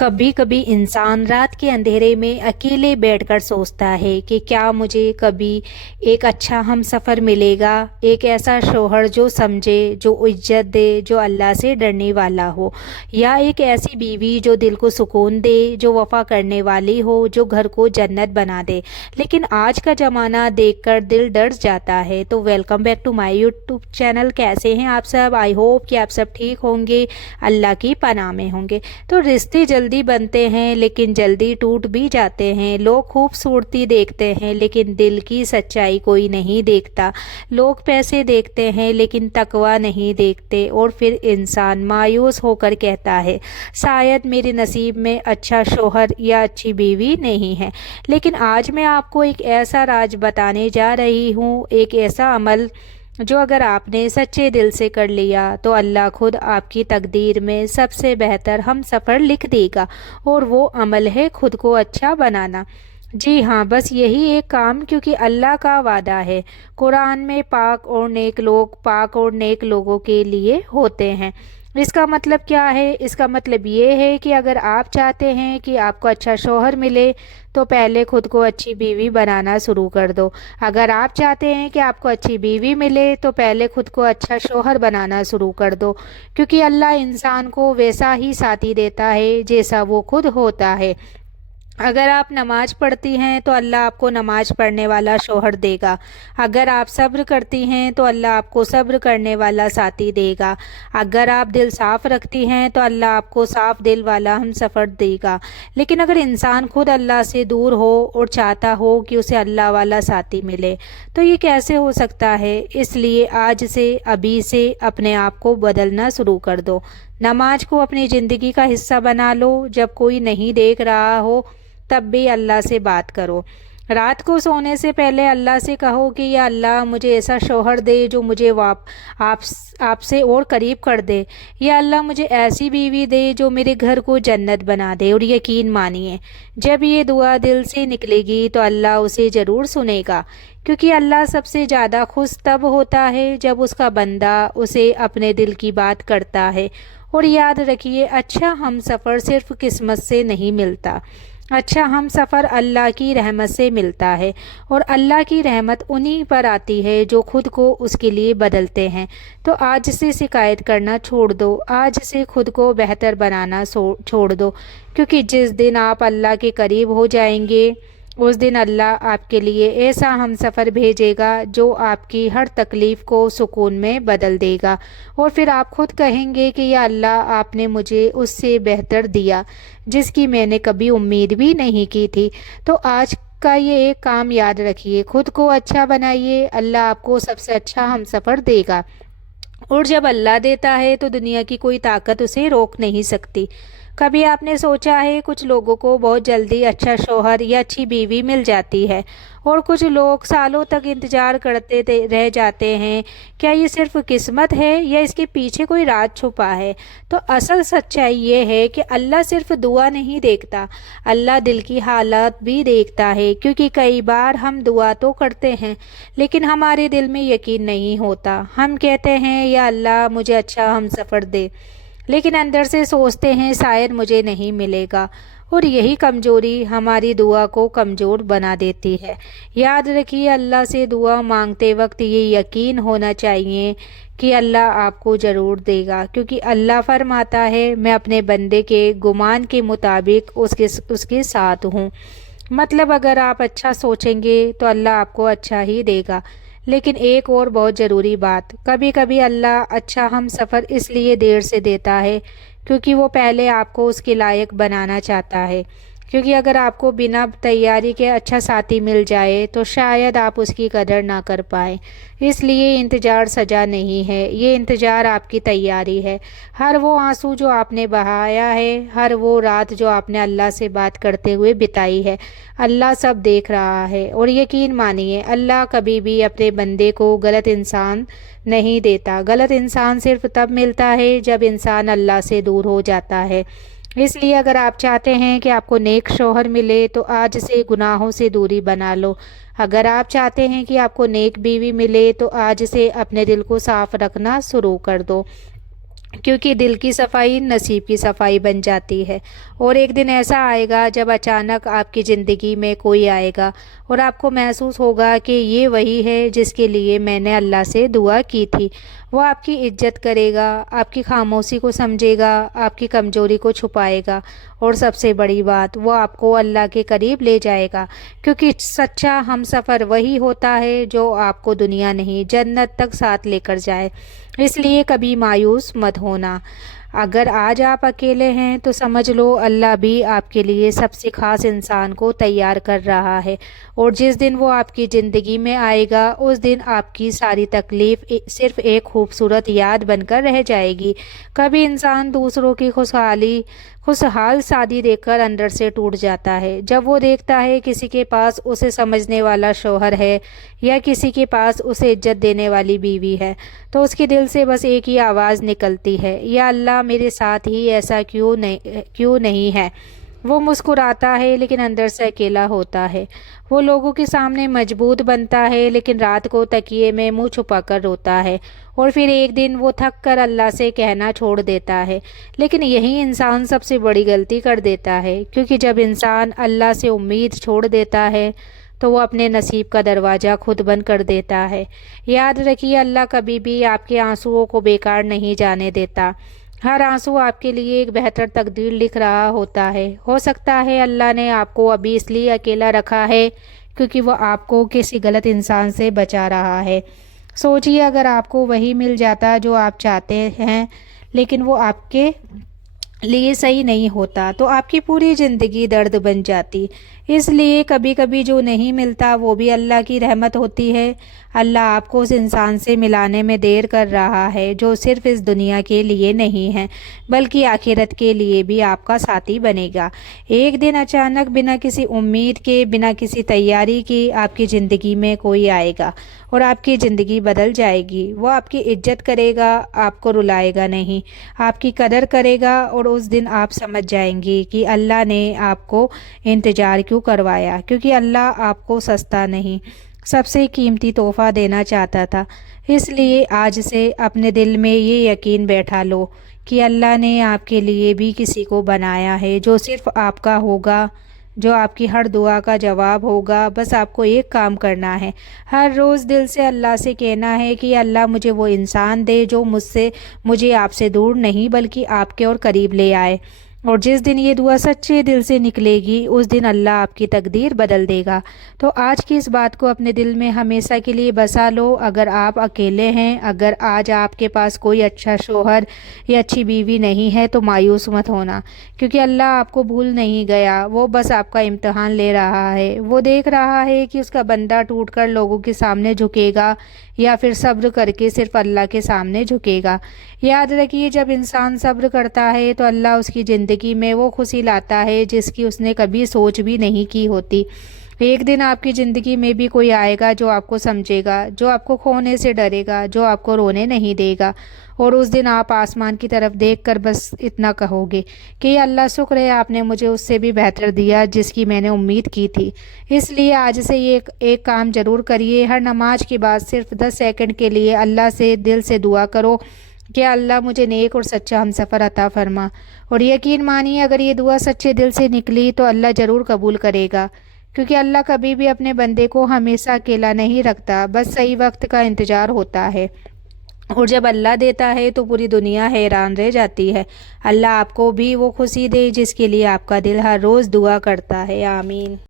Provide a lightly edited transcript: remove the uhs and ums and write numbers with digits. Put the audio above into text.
कभी कभी इंसान रात के अंधेरे में अकेले बैठकर सोचता है कि क्या मुझे कभी एक अच्छा हमसफ़र मिलेगा, एक ऐसा शौहर जो समझे, जो इज्जत दे, जो अल्लाह से डरने वाला हो, या एक ऐसी बीवी जो दिल को सुकून दे, जो वफा करने वाली हो, जो घर को जन्नत बना दे। लेकिन आज का ज़माना देखकर दिल डर जाता है। तो welcome back to my YouTube channel. कैसे हैं आप सब? आई होप कि आप सब ठीक होंगे, अल्लाह की पनाह में होंगे। तो रिश्ते जल्दी बनते हैं लेकिन जल्दी टूट भी जाते हैं। लोग खूबसूरती देखते हैं लेकिन दिल की सच्चाई कोई नहीं देखता। लोग पैसे देखते हैं लेकिन तकवा नहीं देखते, और फिर इंसान मायूस होकर कहता है शायद मेरे नसीब में अच्छा शौहर या अच्छी बीवी नहीं है। लेकिन आज मैं आपको एक ऐसा राज बताने जा रही हूँ, एक ऐसा अमल जो अगर आपने सच्चे दिल से कर लिया तो अल्लाह खुद आपकी तकदीर में सबसे बेहतर हम सफ़र लिख देगा। और वो अमल है खुद को अच्छा बनाना। जी हाँ, बस यही एक काम, क्योंकि अल्लाह का वादा है कुरान में, पाक और नेक लोगों के लिए होते हैं। इसका मतलब क्या है? इसका मतलब ये है कि अगर आप चाहते हैं कि आपको अच्छा शौहर मिले तो पहले खुद को अच्छी बीवी बनाना शुरू कर दो। अगर आप चाहते हैं कि आपको अच्छी बीवी मिले तो पहले खुद को अच्छा शौहर बनाना शुरू कर दो, क्योंकि अल्लाह इंसान को वैसा ही साथी देता है जैसा वो खुद होता है। अगर आप नमाज पढ़ती हैं तो अल्लाह आपको नमाज पढ़ने वाला शौहर देगा। अगर आप सब्र करती हैं तो अल्लाह आपको सब्र करने वाला साथी देगा। अगर आप दिल साफ़ रखती हैं तो अल्लाह आपको साफ़ दिल वाला हमसफ़र देगा। लेकिन अगर इंसान खुद अल्लाह से दूर हो और चाहता हो कि उसे अल्लाह वाला साथी मिले, तो ये कैसे हो सकता है? इसलिए आज से, अभी से अपने आप को बदलना शुरू कर दो। नमाज को अपनी ज़िंदगी का हिस्सा बना लो। जब कोई नहीं देख रहा हो तब भी अल्लाह से बात करो। रात को सोने से पहले अल्लाह से कहो कि या अल्लाह मुझे ऐसा शौहर दे जो मुझे आप आपसे और करीब कर दे। या अल्लाह मुझे ऐसी बीवी दे जो मेरे घर को जन्नत बना दे। और यकीन मानिए, जब ये दुआ दिल से निकलेगी तो अल्लाह उसे ज़रूर सुनेगा, क्योंकि अल्लाह सबसे ज़्यादा खुश तब होता है जब उसका बंदा उसे अपने दिल की बात करता है। और याद रखिए, अच्छा हमसफ़र सिर्फ किस्मत से नहीं मिलता, अच्छा हम सफ़र अल्लाह की रहमत से मिलता है। और अल्लाह की रहमत उन्हीं पर आती है जो खुद को उसके लिए बदलते हैं। तो आज से शिकायत करना छोड़ दो, आज से खुद को बेहतर बनाना छोड़ दो, क्योंकि जिस दिन आप अल्लाह के करीब हो जाएंगे उस दिन अल्लाह आपके लिए ऐसा हमसफ़र भेजेगा जो आपकी हर तकलीफ़ को सुकून में बदल देगा। और फिर आप खुद कहेंगे कि या अल्लाह, आपने मुझे उससे बेहतर दिया जिसकी मैंने कभी उम्मीद भी नहीं की थी। तो आज का ये एक काम याद रखिए, खुद को अच्छा बनाइए, अल्लाह आपको सबसे अच्छा हमसफ़र देगा। और जब अल्लाह देता है तो दुनिया की कोई ताकत उसे रोक नहीं सकती। कभी आपने सोचा है, कुछ लोगों को बहुत जल्दी अच्छा शौहर या अच्छी बीवी मिल जाती है और कुछ लोग सालों तक इंतज़ार करते रह जाते हैं। क्या ये सिर्फ किस्मत है या इसके पीछे कोई राज छुपा है? तो असल सच्चाई ये है कि अल्लाह सिर्फ दुआ नहीं देखता, अल्लाह दिल की हालात भी देखता है। क्योंकि कई बार हम दुआ तो करते हैं लेकिन हमारे दिल में यकीन नहीं होता। हम कहते हैं या अल्लाह मुझे अच्छा हमसफ़र दे, लेकिन अंदर से सोचते हैं शायद मुझे नहीं मिलेगा। और यही कमज़ोरी हमारी दुआ को कमज़ोर बना देती है। याद रखिए, अल्लाह से दुआ मांगते वक्त ये यकीन होना चाहिए कि अल्लाह आपको ज़रूर देगा, क्योंकि अल्लाह फरमाता है मैं अपने बंदे के गुमान के मुताबिक उसके साथ हूँ। मतलब अगर आप अच्छा सोचेंगे तो अल्लाह आपको अच्छा ही देगा। लेकिन एक और बहुत ज़रूरी बात, कभी कभी अल्लाह अच्छा हम सफ़र इसलिए देर से देता है क्योंकि वो पहले आपको उसके लायक बनाना चाहता है। क्योंकि अगर आपको बिना तैयारी के अच्छा साथी मिल जाए तो शायद आप उसकी कदर ना कर पाए। इसलिए इंतज़ार सजा नहीं है, ये इंतज़ार आपकी तैयारी है। हर वो आंसू जो आपने बहाया है, हर वो रात जो आपने अल्लाह से बात करते हुए बिताई है, अल्लाह सब देख रहा है। और यकीन मानिए, अल्लाह कभी भी अपने बंदे को गलत इंसान नहीं देता। गलत इंसान सिर्फ तब मिलता है जब इंसान अल्लाह से दूर हो जाता है। इसलिए अगर आप चाहते हैं कि आपको नेक शौहर मिले तो आज से गुनाहों से दूरी बना लो। अगर आप चाहते हैं कि आपको नेक बीवी मिले तो आज से अपने दिल को साफ रखना शुरू कर दो। क्योंकि दिल की सफाई नसीब की सफाई बन जाती है। और एक दिन ऐसा आएगा जब अचानक आपकी ज़िंदगी में कोई आएगा और आपको महसूस होगा कि ये वही है जिसके लिए मैंने अल्लाह से दुआ की थी। वो आपकी इज्जत करेगा, आपकी खामोशी को समझेगा, आपकी कमजोरी को छुपाएगा, और सबसे बड़ी बात, वो आपको अल्लाह के करीब ले जाएगा। क्योंकि सच्चा हमसफ़र वही होता है जो आपको दुनिया नहीं जन्नत तक साथ लेकर जाए। इसलिए कभी मायूस मत होना। अगर आज आप अकेले हैं तो समझ लो अल्लाह भी आपके लिए सबसे ख़ास इंसान को तैयार कर रहा है। और जिस दिन वो आपकी ज़िंदगी में आएगा उस दिन आपकी सारी तकलीफ़ सिर्फ़ एक खूबसूरत याद बनकर रह जाएगी। कभी इंसान दूसरों की खुशहाल शादी देखकर अंदर से टूट जाता है। जब वो देखता है किसी के पास उसे समझने वाला शौहर है या किसी के पास उसे इज्जत देने वाली बीवी है, तो उसके दिल से बस एक ही आवाज़ निकलती है, या अल्लाह मेरे साथ ही ऐसा क्यों नहीं है। वो मुस्कुराता है लेकिन अंदर से अकेला होता है। वो लोगों के सामने मजबूत बनता है लेकिन रात को तकिए में मुंह छुपाकर रोता है। और फिर एक दिन वो थक कर अल्लाह से कहना छोड़ देता है। लेकिन यही इंसान सबसे बड़ी गलती कर देता है, क्योंकि जब इंसान अल्लाह से उम्मीद छोड़ देता है तो वो अपने नसीब का दरवाज़ा खुद बंद कर देता है। याद रखिए, अल्लाह कभी भी आपके आंसुओं को बेकार नहीं जाने देता। हर आंसू आपके लिए एक बेहतर तकदीर लिख रहा होता है। हो सकता है अल्लाह ने आपको अभी इसलिए अकेला रखा है क्योंकि वो आपको किसी गलत इंसान से बचा रहा है। सोचिए, अगर आपको वही मिल जाता जो आप चाहते हैं लेकिन वो आपके लिए सही नहीं होता, तो आपकी पूरी ज़िंदगी दर्द बन जाती। इसलिए कभी कभी जो नहीं मिलता वो भी अल्लाह की रहमत होती है। अल्लाह आपको उस इंसान से मिलाने में देर कर रहा है जो सिर्फ इस दुनिया के लिए नहीं है बल्कि आखिरत के लिए भी आपका साथी बनेगा। एक दिन अचानक बिना किसी उम्मीद के, बिना किसी तैयारी के आपकी ज़िंदगी में कोई आएगा और आपकी ज़िंदगी बदल जाएगी। वो आपकी इज्जत करेगा, आपको रुलाएगा नहीं, आपकी कदर करेगा। और उस दिन आप समझ जाएंगी कि अल्लाह ने आपको इंतज़ार क्यों करवाया, क्योंकि अल्लाह आपको सस्ता नहीं, सबसे कीमती तोहफ़ा देना चाहता था। इसलिए आज से अपने दिल में ये यकीन बैठा लो कि अल्लाह ने आपके लिए भी किसी को बनाया है जो सिर्फ़ आपका होगा, जो आपकी हर दुआ का जवाब होगा। बस आपको एक काम करना है, हर रोज़ दिल से अल्लाह से कहना है कि अल्लाह मुझे वो इंसान दे जो मुझे आपसे दूर नहीं बल्कि आपके और करीब ले आए। और जिस दिन ये दुआ सच्चे दिल से निकलेगी उस दिन अल्लाह आपकी तकदीर बदल देगा। तो आज की इस बात को अपने दिल में हमेशा के लिए बसा लो। अगर आप अकेले हैं, अगर आज आपके पास कोई अच्छा शौहर या अच्छी बीवी नहीं है तो मायूस मत होना, क्योंकि अल्लाह आपको भूल नहीं गया। वो बस आपका इम्तिहान ले रहा है। वो देख रहा है कि उसका बंदा टूटकर लोगों के सामने झुकेगा या फिर सब्र करके सिर्फ अल्लाह के सामने झुकेगा। याद रखिए, जब इंसान सब्र करता है तो अल्लाह उसकी ज़िंदगी में वो खुशी लाता है जिसकी उसने कभी सोच भी नहीं की होती। एक दिन आपकी ज़िंदगी में भी कोई आएगा जो आपको समझेगा, जो आपको खोने से डरेगा, जो आपको रोने नहीं देगा। और उस दिन आप आसमान की तरफ देखकर बस इतना कहोगे कि अल्लाह शुक्र है, आपने मुझे उससे भी बेहतर दिया जिसकी मैंने उम्मीद की थी। इसलिए आज से ये एक काम ज़रूर करिए, हर नमाज के बाद सिर्फ 10 सेकंड के लिए अल्लाह से दिल से दुआ करो कि अल्लाह मुझे नेक और सच्चा हमसफ़र अता फरमा। और यकीन मानिए, अगर ये दुआ सच्चे दिल से निकली तो अल्लाह ज़रूर कबूल करेगा, क्योंकि अल्लाह कभी भी अपने बंदे को हमेशा अकेला नहीं रखता, बस सही वक्त का इंतज़ार होता है। और जब अल्लाह देता है तो पूरी दुनिया हैरान रह जाती है। अल्लाह आपको भी वो खुशी दे जिसके लिए आपका दिल हर रोज़ दुआ करता है। आमीन।